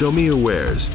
Show me your wares.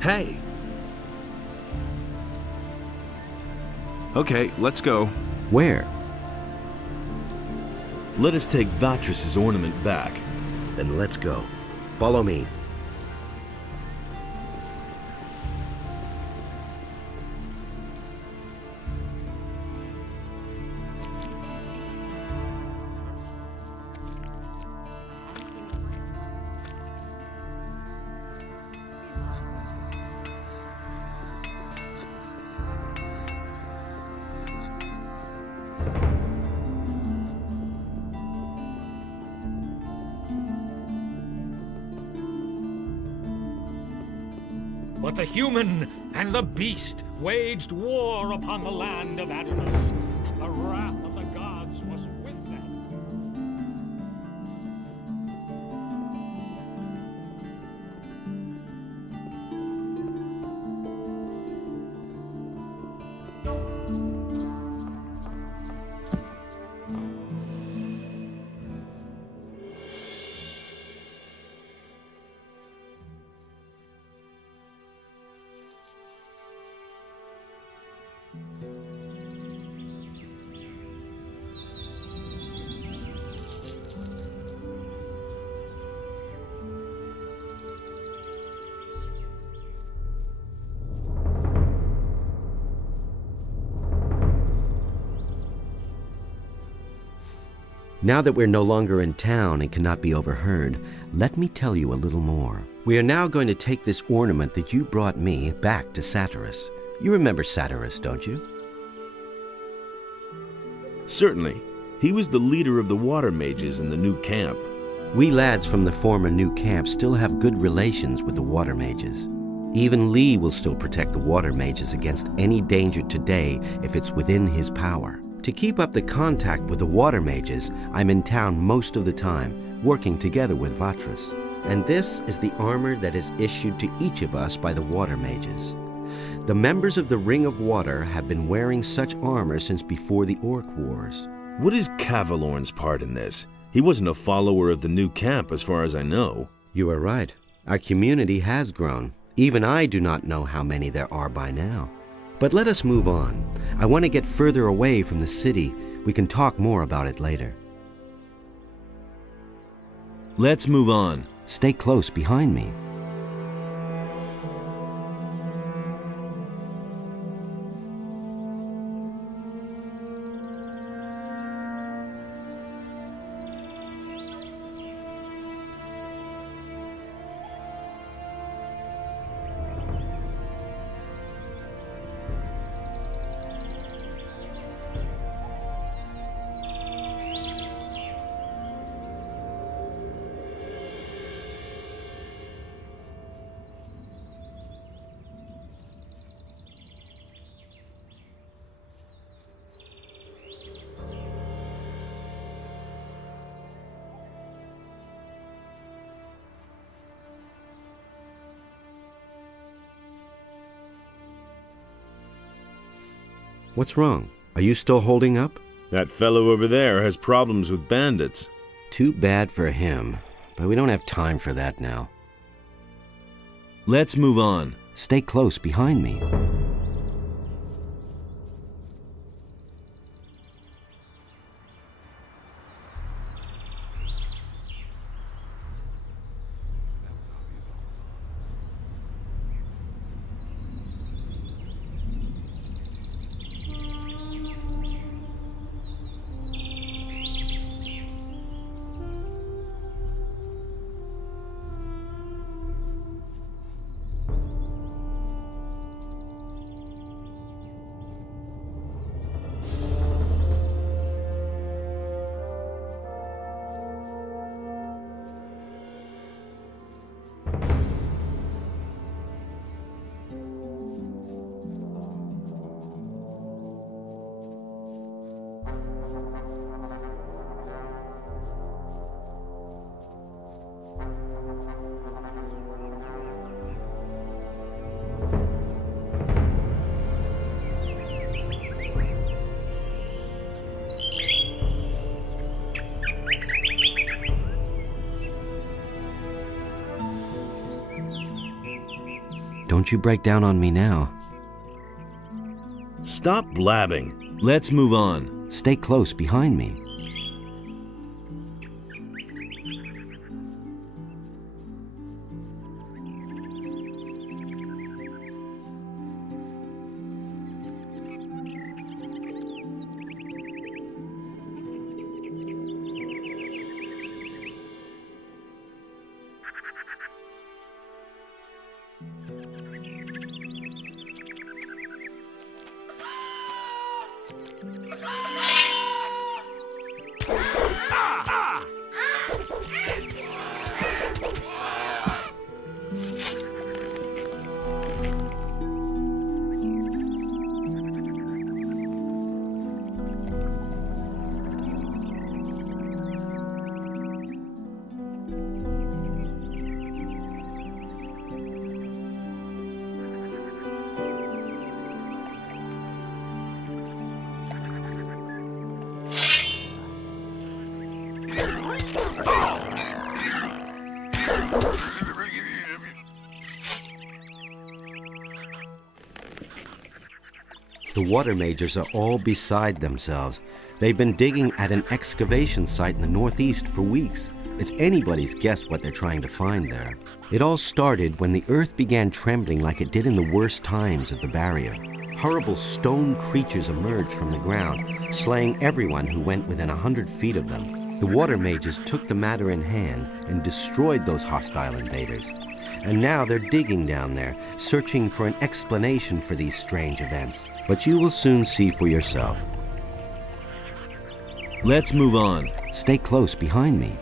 Hey! Okay, let's go. Where? Let us take Vatras' ornament back. Then let's go. Follow me. But the human and the beast waged war upon the land of Adonis. The wrath of the gods was with them. Now that we're no longer in town and cannot be overheard, let me tell you a little more. We are now going to take this ornament that you brought me back to Saturas. You remember Saturas, don't you? Certainly. He was the leader of the water mages in the new camp. We lads from the former new camp still have good relations with the water mages. Even Lee will still protect the water mages against any danger today if it's within his power. To keep up the contact with the water mages, I'm in town most of the time, working together with Vatras. And this is the armor that is issued to each of us by the water mages. The members of the Ring of Water have been wearing such armor since before the Orc Wars. What is Cavalorn's part in this? He wasn't a follower of the new camp as far as I know. You are right. Our community has grown. Even I do not know how many there are by now. But let us move on. I want to get further away from the city. We can talk more about it later. Let's move on. Stay close behind me. What's wrong? Are you still holding up? That fellow over there has problems with bandits. Too bad for him, but we don't have time for that now. Let's move on. Stay close behind me. Don't you break down on me now. Stop blabbing. Let's move on. Stay close behind me. The water mages are all beside themselves. They've been digging at an excavation site in the northeast for weeks. It's anybody's guess what they're trying to find there. It all started when the earth began trembling like it did in the worst times of the barrier. Horrible stone creatures emerged from the ground, slaying everyone who went within 100 feet of them. The water mages took the matter in hand and destroyed those hostile invaders. And now they're digging down there, searching for an explanation for these strange events. But you will soon see for yourself. Let's move on. Stay close behind me.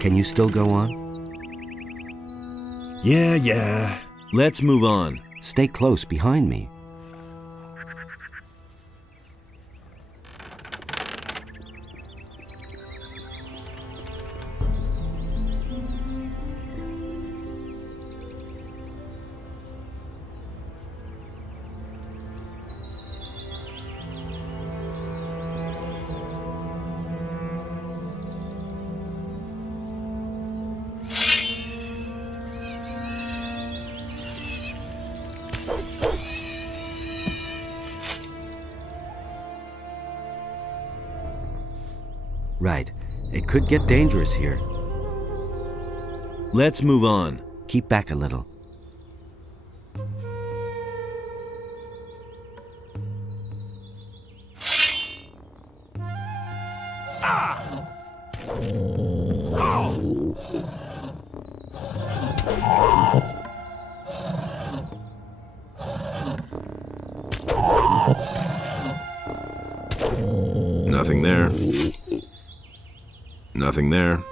Can you still go on? Yeah. Let's move on. Stay close behind me. Right. It could get dangerous here. Let's move on. Keep back a little. Nothing there. Nothing there.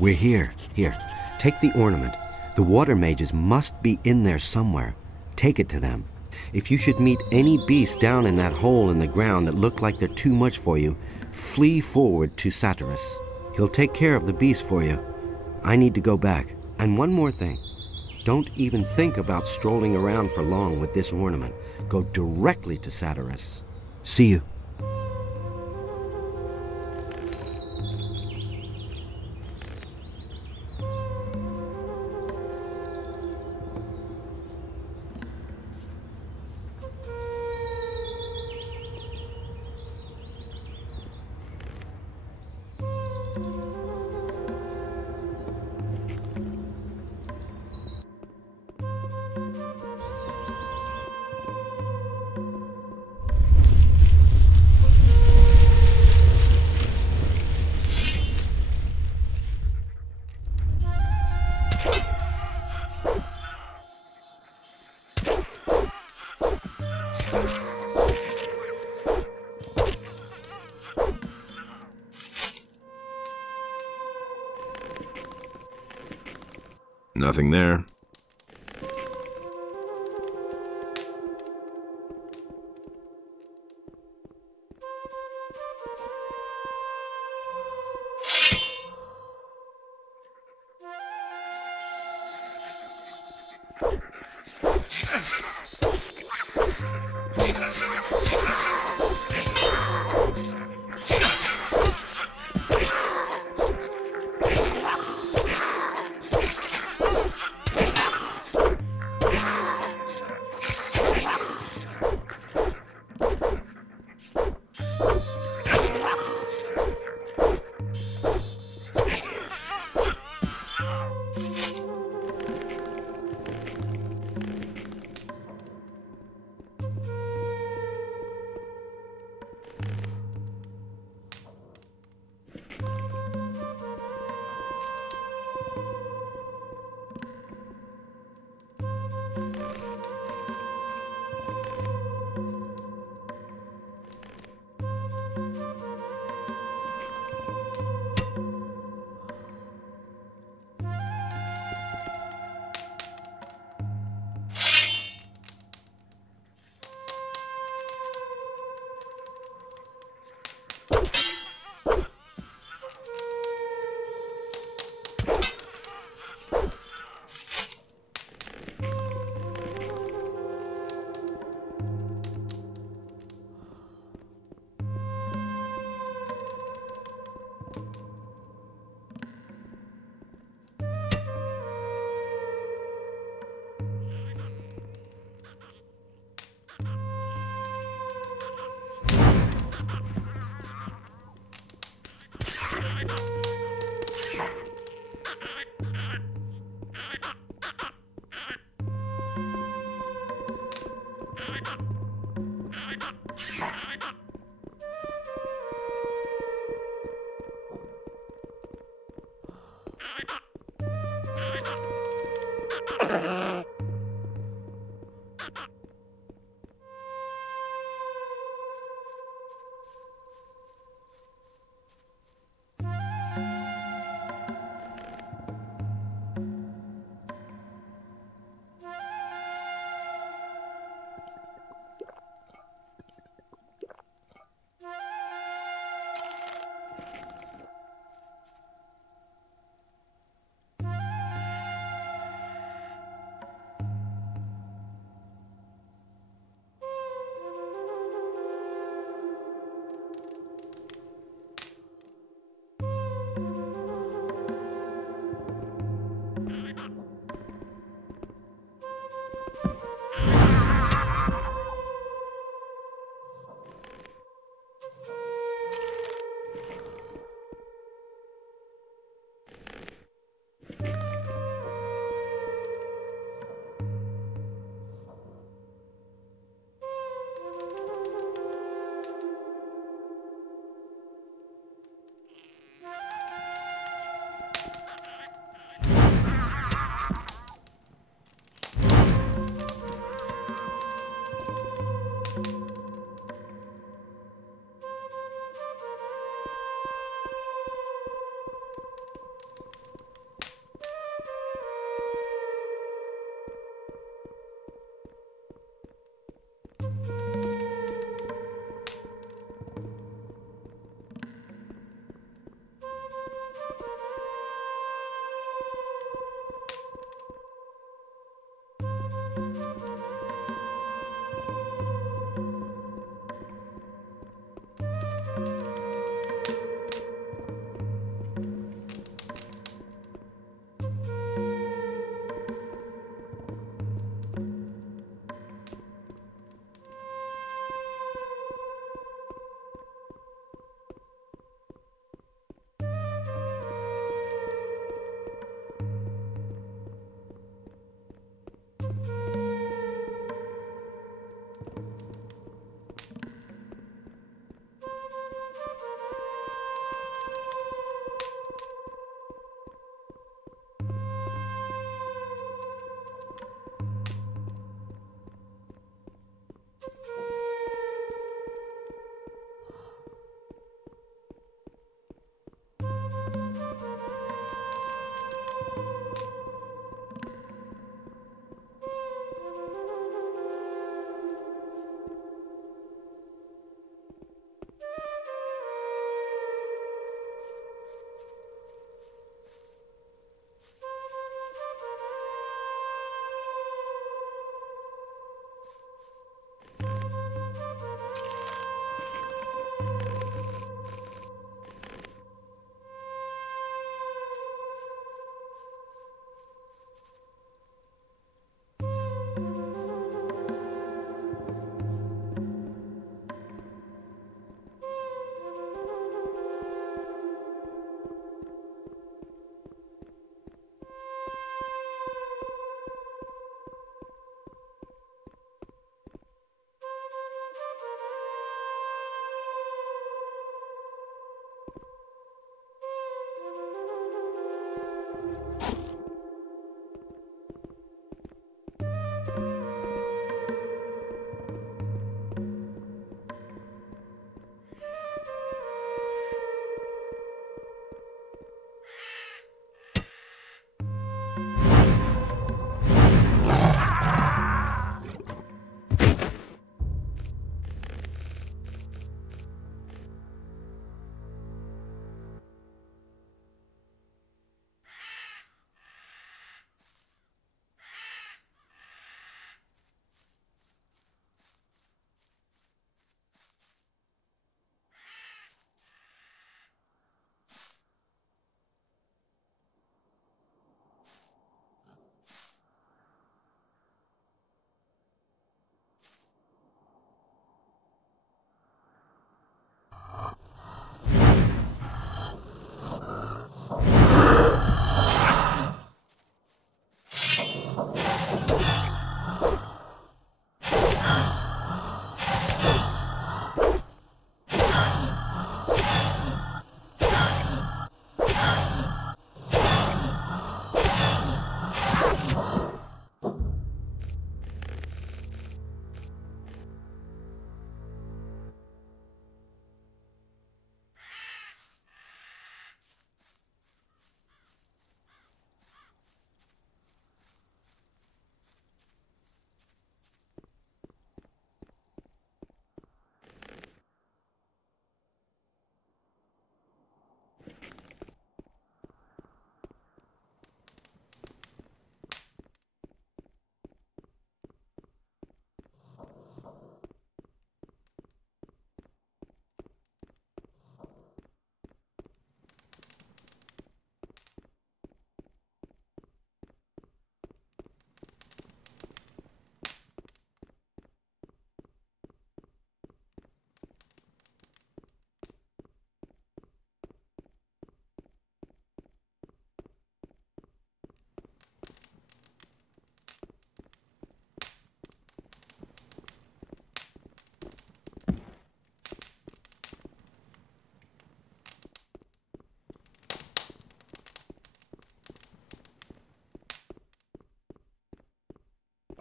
We're here. Here, take the ornament. The water mages must be in there somewhere. Take it to them. If you should meet any beasts down in that hole in the ground that look like they're too much for you, flee forward to Saturas. He'll take care of the beast for you. I need to go back. And one more thing. Don't even think about strolling around for long with this ornament. Go directly to Saturas. See you. Nothing there.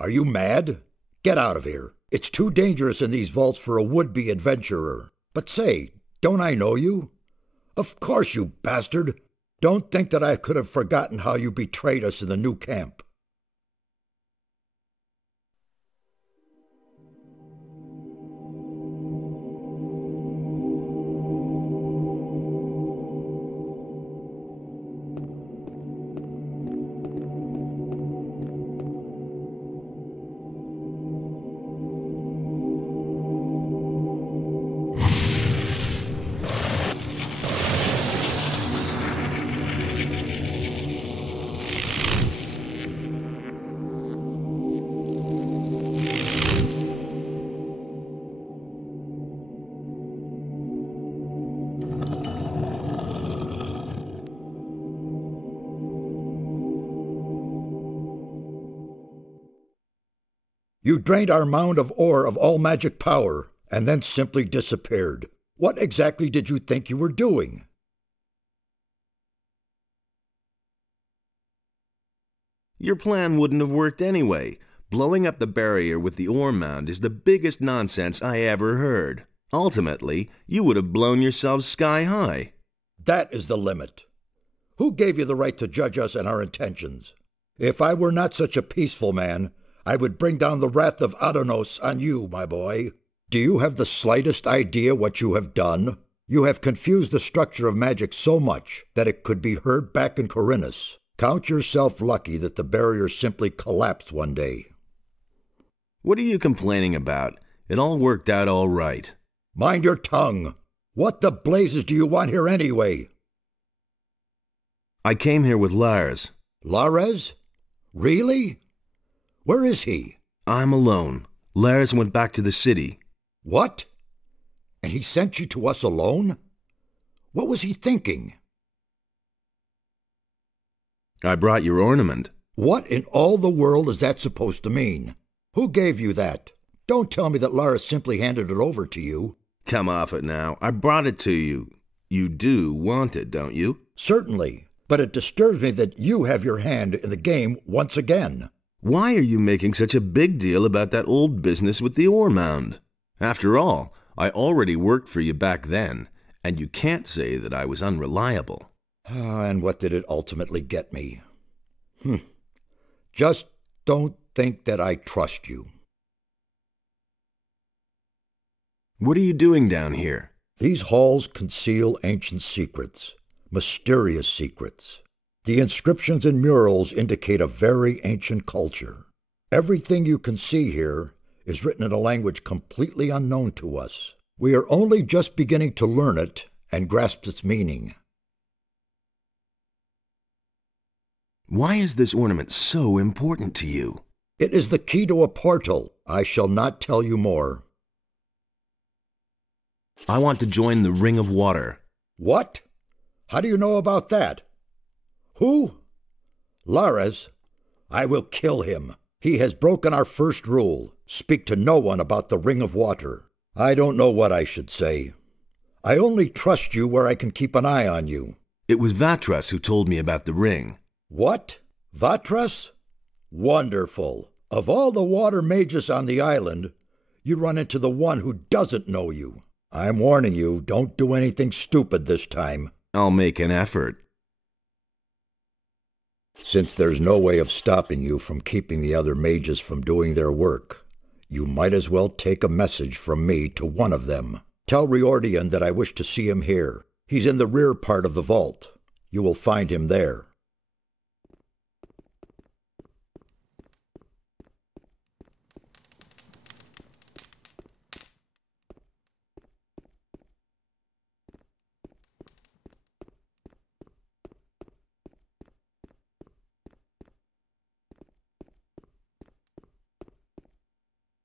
Are you mad? Get out of here. It's too dangerous in these vaults for a would-be adventurer. But say, don't I know you? Of course, you bastard. Don't think that I could have forgotten how you betrayed us in the new camp. You drained our mound of ore of all magic power, and then simply disappeared. What exactly did you think you were doing? Your plan wouldn't have worked anyway. Blowing up the barrier with the ore mound is the biggest nonsense I ever heard. Ultimately, you would have blown yourselves sky high. That is the limit. Who gave you the right to judge us and our intentions? If I were not such a peaceful man, I would bring down the wrath of Adonos on you, my boy. Do you have the slightest idea what you have done? You have confused the structure of magic so much that it could be heard back in Khorinis. Count yourself lucky that the barrier simply collapsed one day. What are you complaining about? It all worked out all right. Mind your tongue. What the blazes do you want here anyway? I came here with Lares. Lares? Really? Where is he? I'm alone. Lares went back to the city. What? And he sent you to us alone? What was he thinking? I brought your ornament. What in all the world is that supposed to mean? Who gave you that? Don't tell me that Lares simply handed it over to you. Come off it now. I brought it to you. You do want it, don't you? Certainly, but it disturbs me that you have your hand in the game once again. Why are you making such a big deal about that old business with the ore mound? After all, I already worked for you back then, and you can't say that I was unreliable. And what did it ultimately get me? Just don't think that I trust you. What are you doing down here? These halls conceal ancient secrets, mysterious secrets. The inscriptions and murals indicate a very ancient culture. Everything you can see here is written in a language completely unknown to us. We are only just beginning to learn it and grasp its meaning. Why is this ornament so important to you? It is the key to a portal. I shall not tell you more. I want to join the Ring of Water. What? How do you know about that? Who? Lares? I will kill him. He has broken our first rule. Speak to no one about the Ring of Water. I don't know what I should say. I only trust you where I can keep an eye on you. It was Vatras who told me about the ring. What? Vatras? Wonderful. Of all the water mages on the island, you run into the one who doesn't know you. I'm warning you, don't do anything stupid this time. I'll make an effort. Since there's no way of stopping you from keeping the other mages from doing their work, you might as well take a message from me to one of them. Tell Riordian that I wish to see him here. He's in the rear part of the vault. You will find him there.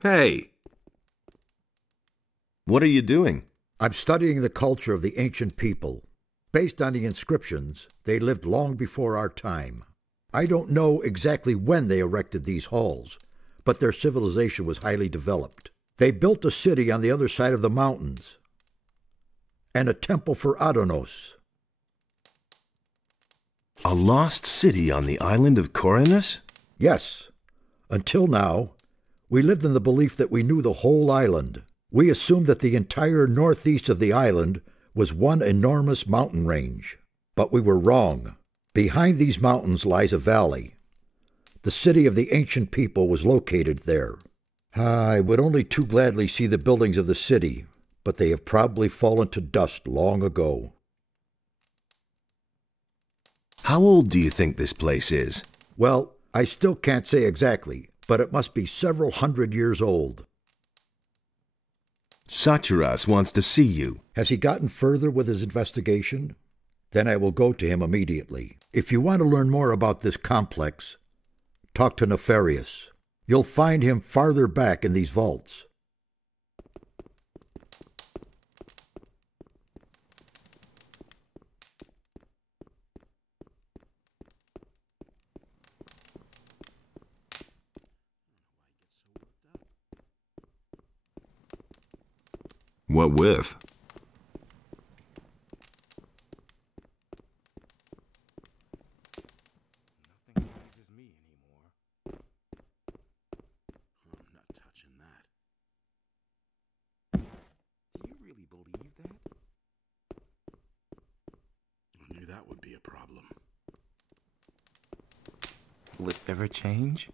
Hey! What are you doing? I'm studying the culture of the ancient people. Based on the inscriptions, they lived long before our time. I don't know exactly when they erected these halls, but their civilization was highly developed. They built a city on the other side of the mountains, and a temple for Adonos. A lost city on the island of Khorinis? Yes. Until now, we lived in the belief that we knew the whole island. We assumed that the entire northeast of the island was one enormous mountain range. But we were wrong. Behind these mountains lies a valley. The city of the ancient people was located there. I would only too gladly see the buildings of the city, but they have probably fallen to dust long ago. How old do you think this place is? Well, I still can't say exactly, but it must be several hundred years old. Saturas wants to see you. Has he gotten further with his investigation? Then I will go to him immediately. If you want to learn more about this complex, talk to Nefarious. You'll find him farther back in these vaults. What with? Nothing pleases me anymore. I'm not touching that. Do you really believe that? I knew that would be a problem. Will it ever change?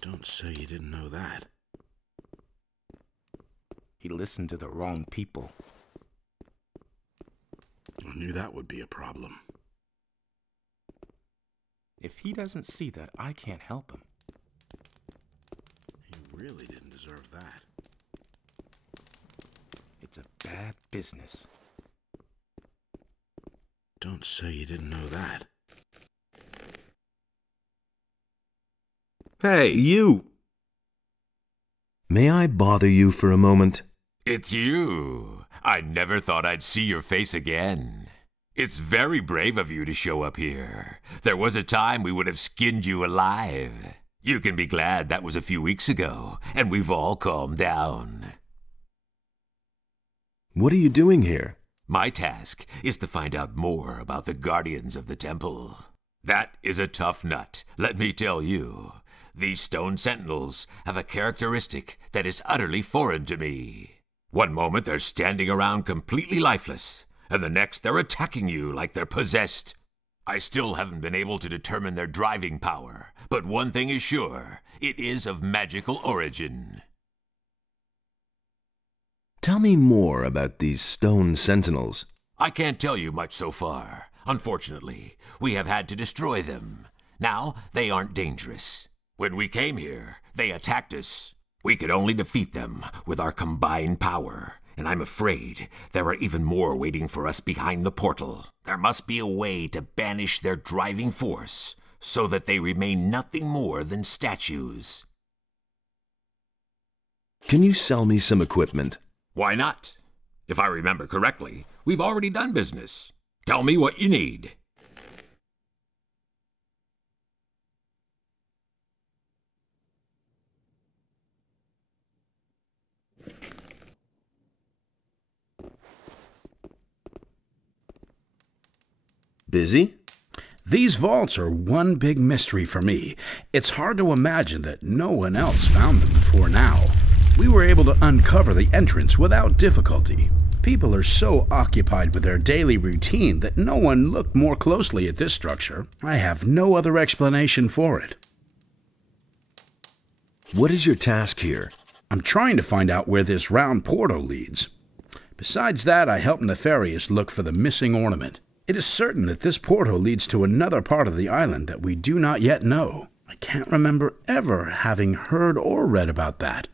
Don't say you didn't know that. He listened to the wrong people. I knew that would be a problem. If he doesn't see that, I can't help him. He really didn't deserve that. It's a bad business. Don't say you didn't know that. Hey, you! May I bother you for a moment? It's you. I never thought I'd see your face again. It's very brave of you to show up here. There was a time we would have skinned you alive. You can be glad that was a few weeks ago, and we've all calmed down. What are you doing here? My task is to find out more about the Guardians of the Temple. That is a tough nut, let me tell you. These stone sentinels have a characteristic that is utterly foreign to me. One moment they're standing around completely lifeless, and the next they're attacking you like they're possessed. I still haven't been able to determine their driving power, but one thing is sure, it is of magical origin. Tell me more about these stone sentinels. I can't tell you much so far. Unfortunately, we have had to destroy them. Now, they aren't dangerous. When we came here, they attacked us. We could only defeat them with our combined power, and I'm afraid there are even more waiting for us behind the portal. There must be a way to banish their driving force, so that they remain nothing more than statues. Can you sell me some equipment? Why not? If I remember correctly, we've already done business. Tell me what you need. Busy? These vaults are one big mystery for me. It's hard to imagine that no one else found them before now. We were able to uncover the entrance without difficulty. People are so occupied with their daily routine that no one looked more closely at this structure. I have no other explanation for it. What is your task here? I'm trying to find out where this round portal leads. Besides that, I help Nefarious look for the missing ornament. It is certain that this portal leads to another part of the island that we do not yet know. I can't remember ever having heard or read about that.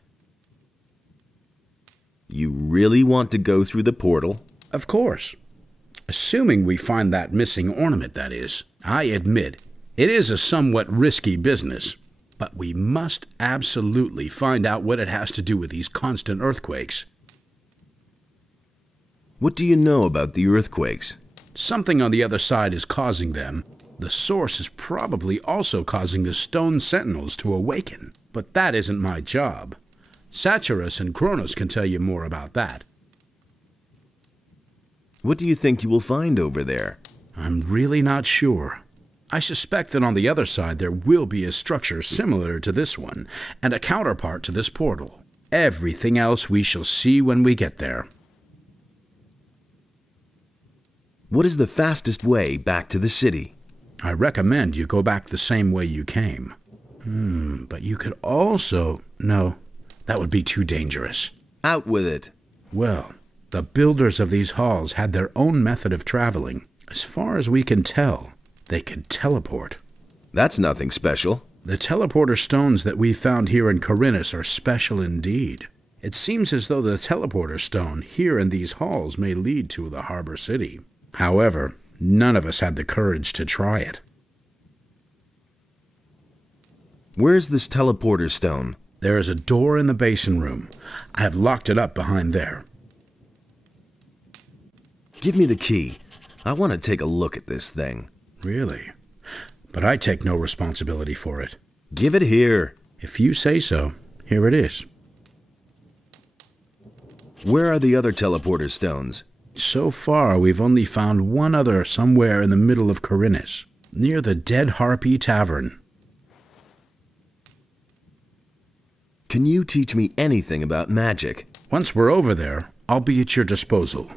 You really want to go through the portal? Of course. Assuming we find that missing ornament, that is. I admit, it is a somewhat risky business, but we must absolutely find out what it has to do with these constant earthquakes. What do you know about the earthquakes? Something on the other side is causing them. The source is probably also causing the stone sentinels to awaken. But that isn't my job. Saturas and Khorinis can tell you more about that. What do you think you will find over there? I'm really not sure. I suspect that on the other side there will be a structure similar to this one, and a counterpart to this portal. Everything else we shall see when we get there. What is the fastest way back to the city? I recommend you go back the same way you came. But you could also... No, that would be too dangerous. Out with it. Well, the builders of these halls had their own method of traveling. As far as we can tell, they could teleport. That's nothing special. The teleporter stones that we found here in Khorinis are special indeed. It seems as though the teleporter stone here in these halls may lead to the harbor city. However, none of us had the courage to try it. Where's this teleporter stone? There is a door in the basin room. I have locked it up behind there. Give me the key. I want to take a look at this thing. Really? But I take no responsibility for it. Give it here. If you say so, here it is. Where are the other teleporter stones? So far, we've only found one other somewhere in the middle of Khorinis, near the Dead Harpy Tavern. Can you teach me anything about magic? Once we're over there, I'll be at your disposal.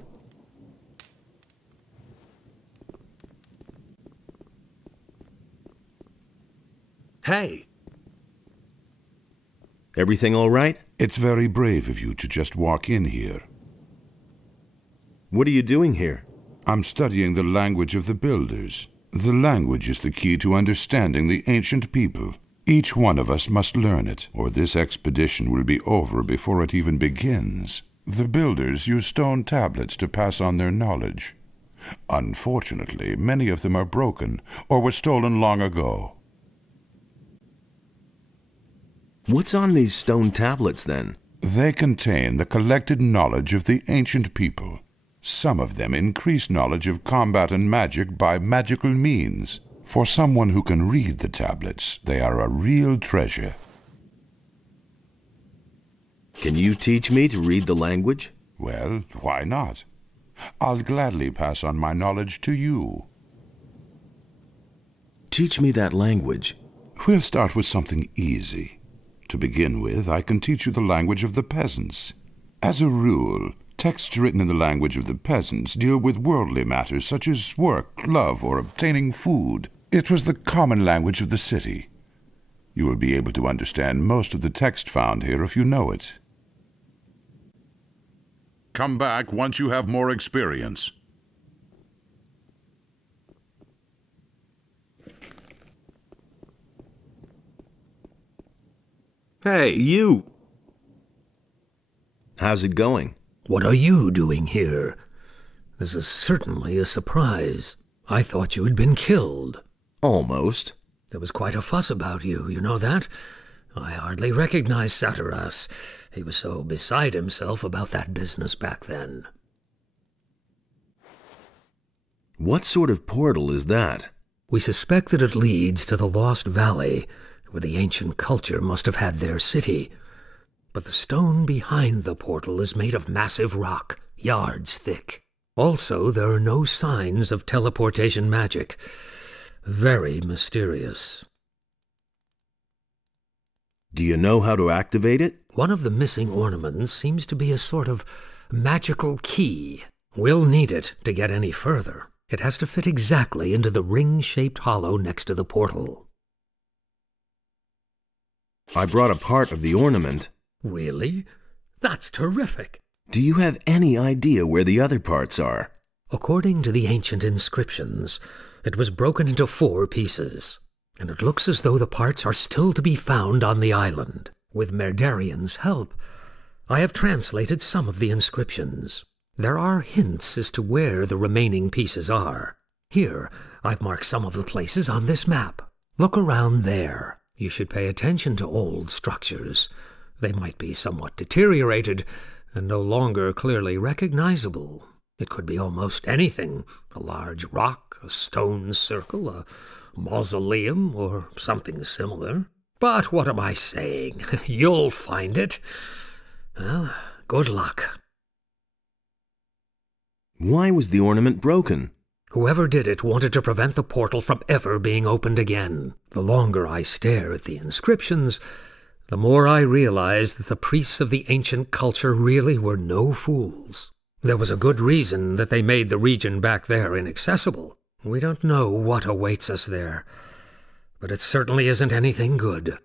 Hey! Everything all right? It's very brave of you to just walk in here. What are you doing here? I'm studying the language of the builders. The language is the key to understanding the ancient people. Each one of us must learn it, or this expedition will be over before it even begins. The builders use stone tablets to pass on their knowledge. Unfortunately, many of them are broken, or were stolen long ago. What's on these stone tablets, then? They contain the collected knowledge of the ancient people. Some of them increase knowledge of combat and magic by magical means. For someone who can read the tablets, they are a real treasure. Can you teach me to read the language? Well, why not? I'll gladly pass on my knowledge to you. Teach me that language. We'll start with something easy. To begin with, I can teach you the language of the peasants. As a rule, texts written in the language of the peasants deal with worldly matters such as work, love, or obtaining food. It was the common language of the city. You will be able to understand most of the text found here if you know it. Come back once you have more experience. Hey, you! How's it going? What are you doing here? This is certainly a surprise. I thought you had been killed. Almost. There was quite a fuss about you, you know that? I hardly recognized Saturas. He was so beside himself about that business back then. What sort of portal is that? We suspect that it leads to the Lost Valley, where the ancient culture must have had their city. But the stone behind the portal is made of massive rock, yards thick. Also, there are no signs of teleportation magic. Very mysterious. Do you know how to activate it? One of the missing ornaments seems to be a sort of magical key. We'll need it to get any further. It has to fit exactly into the ring-shaped hollow next to the portal. I brought a part of the ornament. Really? That's terrific. Do you have any idea where the other parts are? According to the ancient inscriptions, it was broken into 4 pieces, and it looks as though the parts are still to be found on the island. With Merdarian's help, I have translated some of the inscriptions. There are hints as to where the remaining pieces are. Here, I've marked some of the places on this map. Look around there. You should pay attention to old structures. They might be somewhat deteriorated and no longer clearly recognizable. It could be almost anything. A large rock, a stone circle, a mausoleum, or something similar. But what am I saying? You'll find it. Well, good luck. Why was the ornament broken? Whoever did it wanted to prevent the portal from ever being opened again. The longer I stare at the inscriptions, the more I realize that the priests of the ancient culture really were no fools. There was a good reason that they made the region back there inaccessible. We don't know what awaits us there, but it certainly isn't anything good.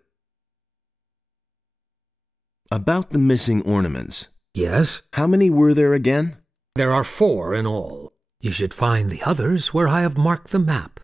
About the missing ornaments. Yes? How many were there again? There are 4 in all. You should find the others where I have marked the map.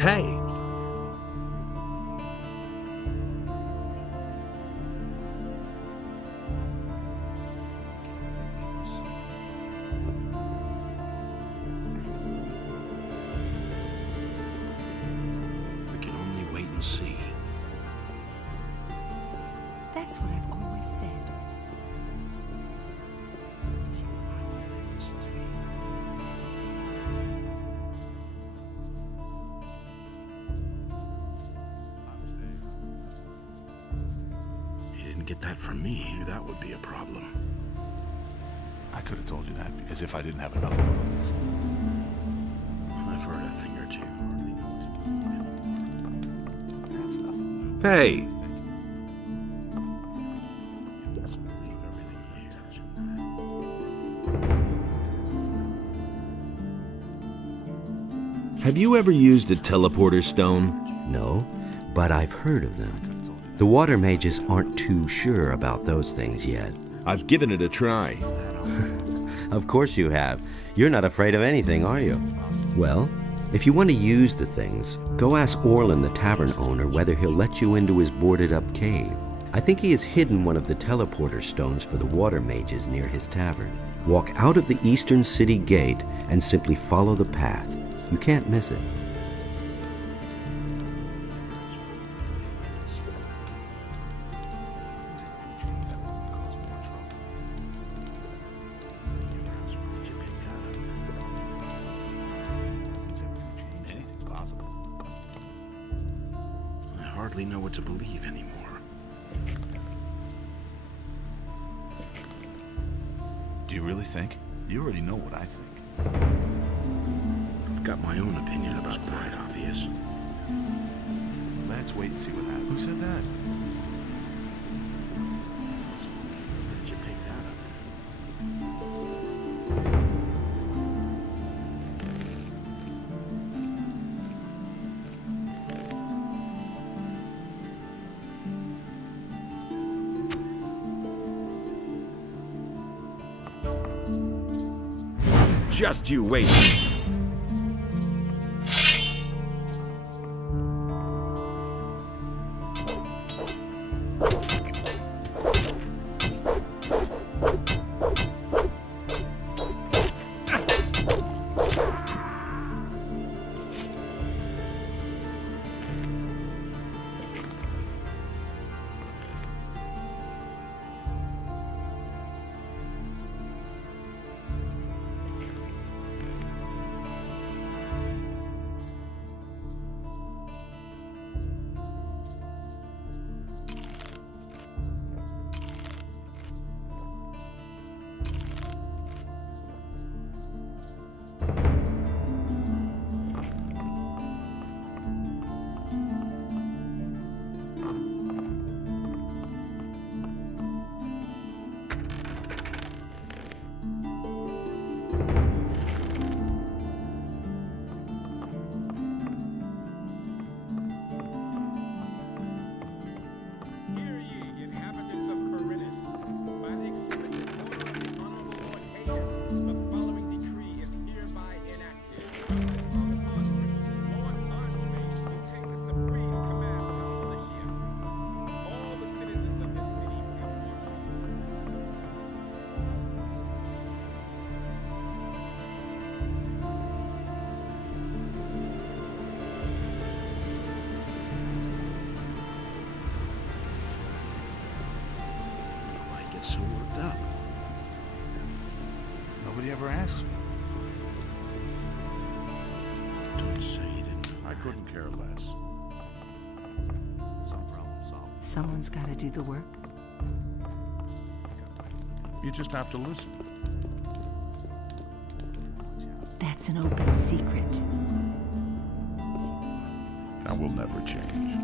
Hey! We can only wait and see. That's what I've always said. So why won't they listen to me? He didn't get that from me. That would be a problem. I could have told you that, as if I didn't have enough problems. I've heard a thing or two. Hardly know what to believe anymore. That's nothing new. Hey! He doesn't believe everything he hears. Have you ever used a teleporter stone? No, but I've heard of them. The water mages aren't too sure about those things yet. I've given it a try. Of course you have. You're not afraid of anything, are you? Well, if you want to use the things, go ask Orlin, the tavern owner, whether he'll let you into his boarded-up cave. I think he has hidden one of the teleporter stones for the water mages near his tavern. Walk out of the eastern city gate and simply follow the path. You can't miss it. Anything's possible. I hardly know what to believe anymore. Do you really think? You already know what I think. I've got my own opinion about that. Quite obvious. Let's wait and see what happens. Who said that? Where did you pick that up then? Just you wait. Hear ye, inhabitants of Khorinis. By the explicit order of the Honorable Lord Hagen, the following decree is hereby enacted. From this moment onward, Lord Andre will take the supreme command of our militia. All the citizens of this city have marshals. Why I get so worked up? Nobody ever asks me. Don't say you didn't know I couldn't care less. Some problem solved. Someone's got to do the work. You just have to listen. That's an open secret. That will never change.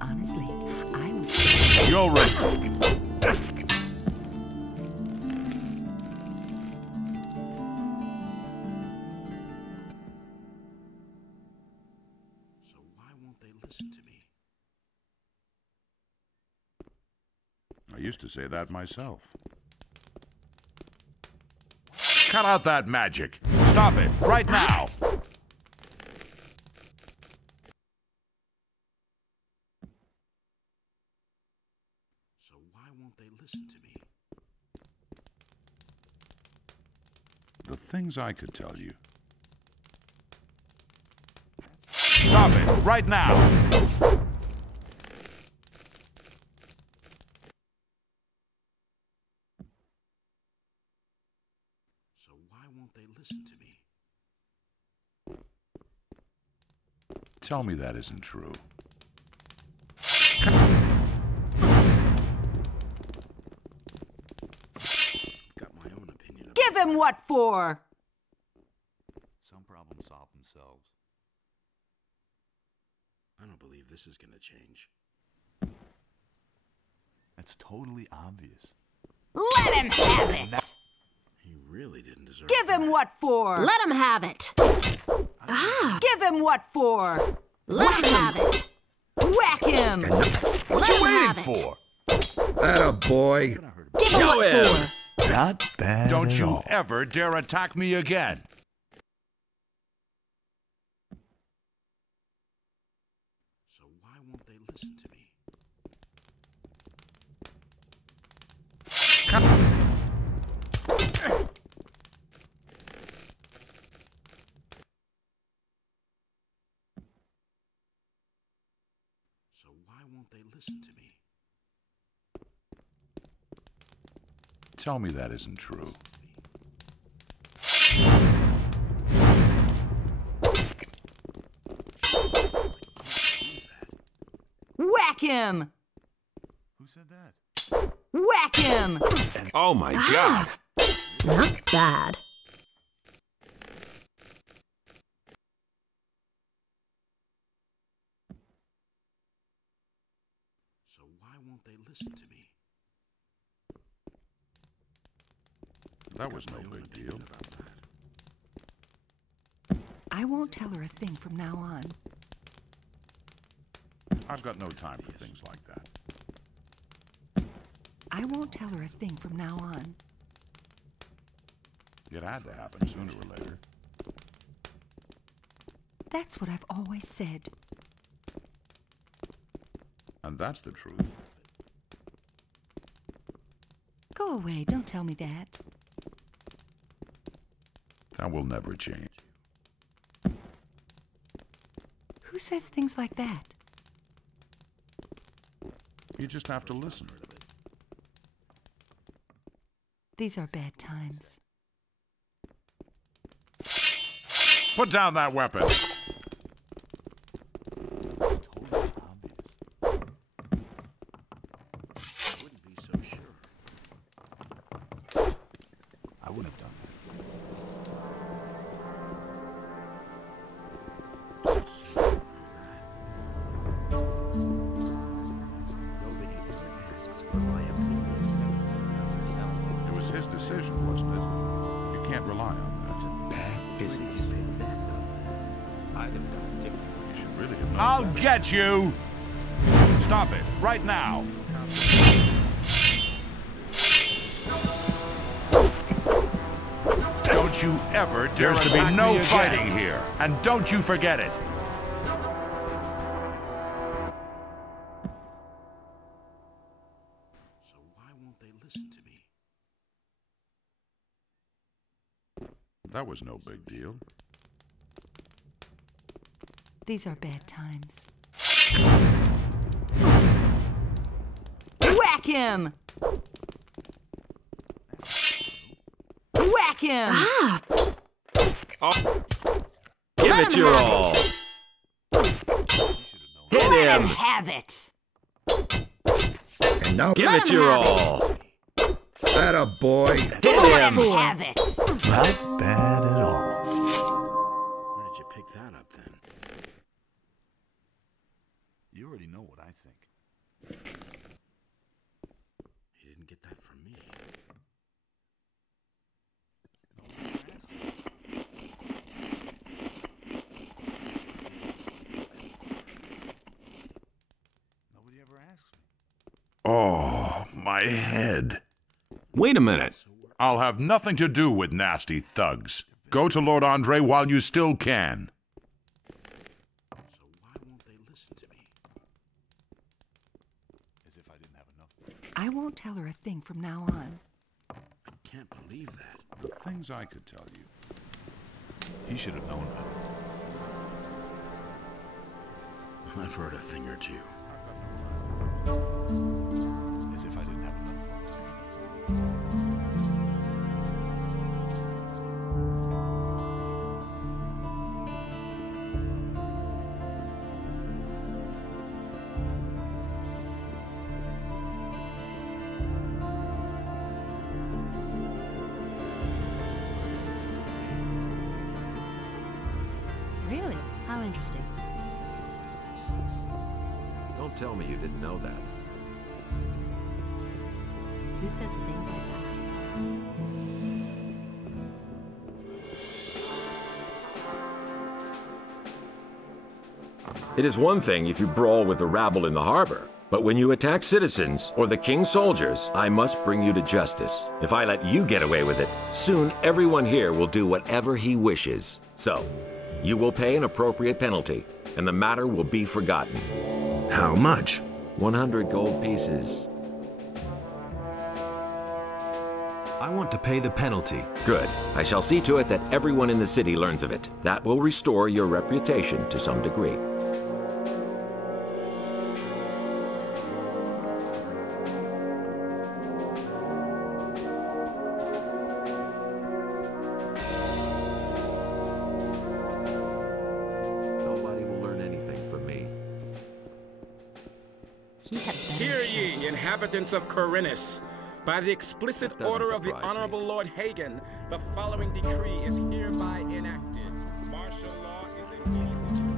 Honestly, I would. You're right. So why won't they listen to me? I used to say that myself. Cut out that magic. Stop it, right now. So why won't they listen to me? The things I could tell you. Stop it, right now. So why won't they listen to me? Tell me that isn't true. Got my own opinion. Give him what for? Some problems solve themselves. I don't believe this is gonna change. That's totally obvious. Let him have it! He really didn't deserve Give him what for? Let him have it. Give him what for? Let him have it. Whack him! What you waiting for? Atta boy. Give him what for? Not bad Don't at you all. ever dare attack me again. So why won't they listen to me? So why won't they listen to me? Tell me that isn't true. Whack Whack him! Who said that? Whack him! Oh my god! Not bad. So why won't they listen to me? That was no big deal. I won't tell her a thing from now on. I've got no time for things like that. I won't tell her a thing from now on. It had to happen sooner or later. That's what I've always said. And that's the truth. Go away, don't tell me that. That will never change. Who says things like that? You just have to listen. These are bad times. Put down that weapon! I wouldn't have done Nobody ever asks for my opinion. It was his decision, wasn't it? You can't rely on that. It's a bad business. I'd have done it differently. You should really have known I'll that. get you! Stop it, right now! Don't you ever dare There's to be attack no me again. fighting here, and don't you forget it! So why won't they listen to me? That was no big deal. These are bad times. Whack him! Whack him! Ah! Give Let it him your have all! Let Hit him him! have it! And now Give Let it him your have it. all! Atta boy. Hit Let him! him have it! Not bad at all. Where did you pick that up then? You already know what I think. You didn't get that from me. Nobody ever asks me. Oh, my head. Wait a minute. I'll have nothing to do with nasty thugs. Go to Lord Andre while you still can. So why won't they listen to me? As if I didn't have enough. I won't tell her a thing from now on. I can't believe that. The things I could tell you. He should have known better. I've heard a thing or two. As if I didn't have enough. Really? How interesting. Don't tell me you didn't know that. Who says things like that? It is one thing if you brawl with the rabble in the harbor, but when you attack citizens or the king's soldiers, I must bring you to justice. If I let you get away with it, soon everyone here will do whatever he wishes. So, you will pay an appropriate penalty, and the matter will be forgotten. How much? 100 gold pieces. I want to pay the penalty. Good. I shall see to it that everyone in the city learns of it. That will restore your reputation to some degree. Nobody will learn anything from me. He had better Hear ye, inhabitants of Khorinis. By the explicit order of the surprise me. Honorable Lord Hagen, the following decree is hereby enacted. Martial law is immediately...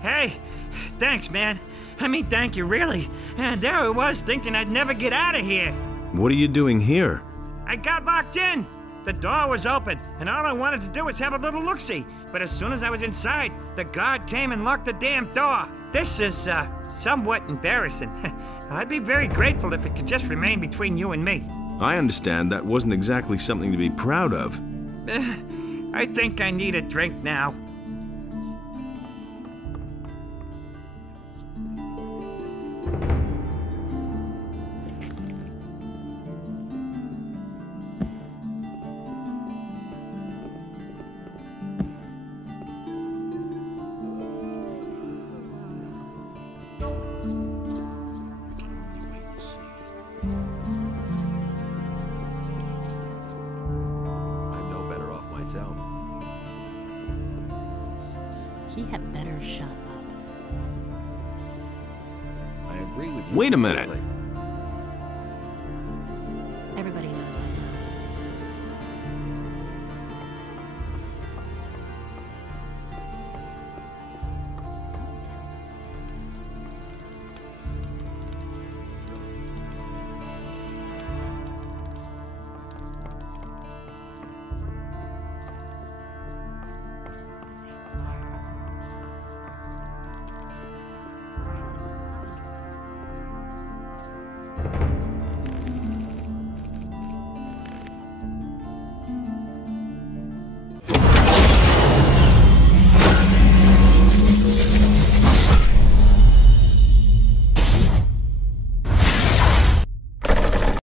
Hey, thanks, man. I mean, thank you, really. And there I was, thinking I'd never get out of here. What are you doing here? I got locked in. The door was open, and all I wanted to do was have a little look-see. But as soon as I was inside, the guard came and locked the damn door. This is, somewhat embarrassing. I'd be very grateful if it could just remain between you and me. I understand that wasn't exactly something to be proud of. I think I need a drink now. He had better shut up. I agree with you. Wait a minute. completely.